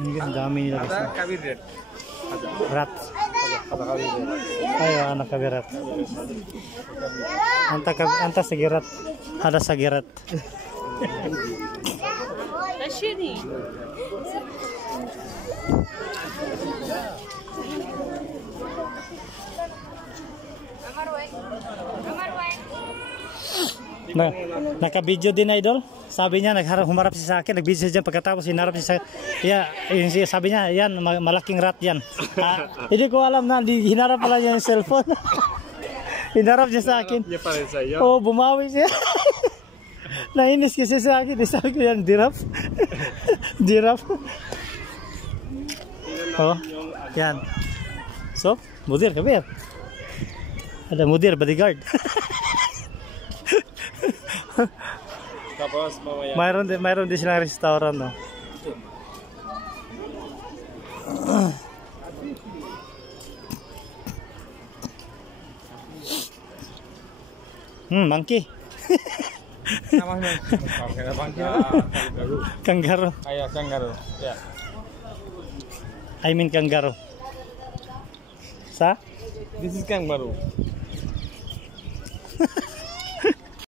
Ini guys, dami nila guys. Ada kabinet. Rat. Ada kabinet. Ayo anak kabirat. Anta sagirat. Ada sagirat. Tashini. Nah, naka-video din idol. Sabi niya humarap siya sa akin, nag-video siya pagkatapos hinarap siya sa yung sabi niya, yan malaking rat yan. Hindi ko alam na hinarap pala niya yung cellphone. Hinarap niya sa akin. Oh, bumawi siya. Nainis kasi sa akin, sabi ko yan dirap. Dirap. Oh, yan. So, mudir kabir. Ada mudir bodyguard. Tapos mamaya. Mayroon din silang restaurant, no. Monkey. Namanya Kangaroo. Ayo kangaroo. Ya. I mean kangaroo. Sa? This is kangaroo.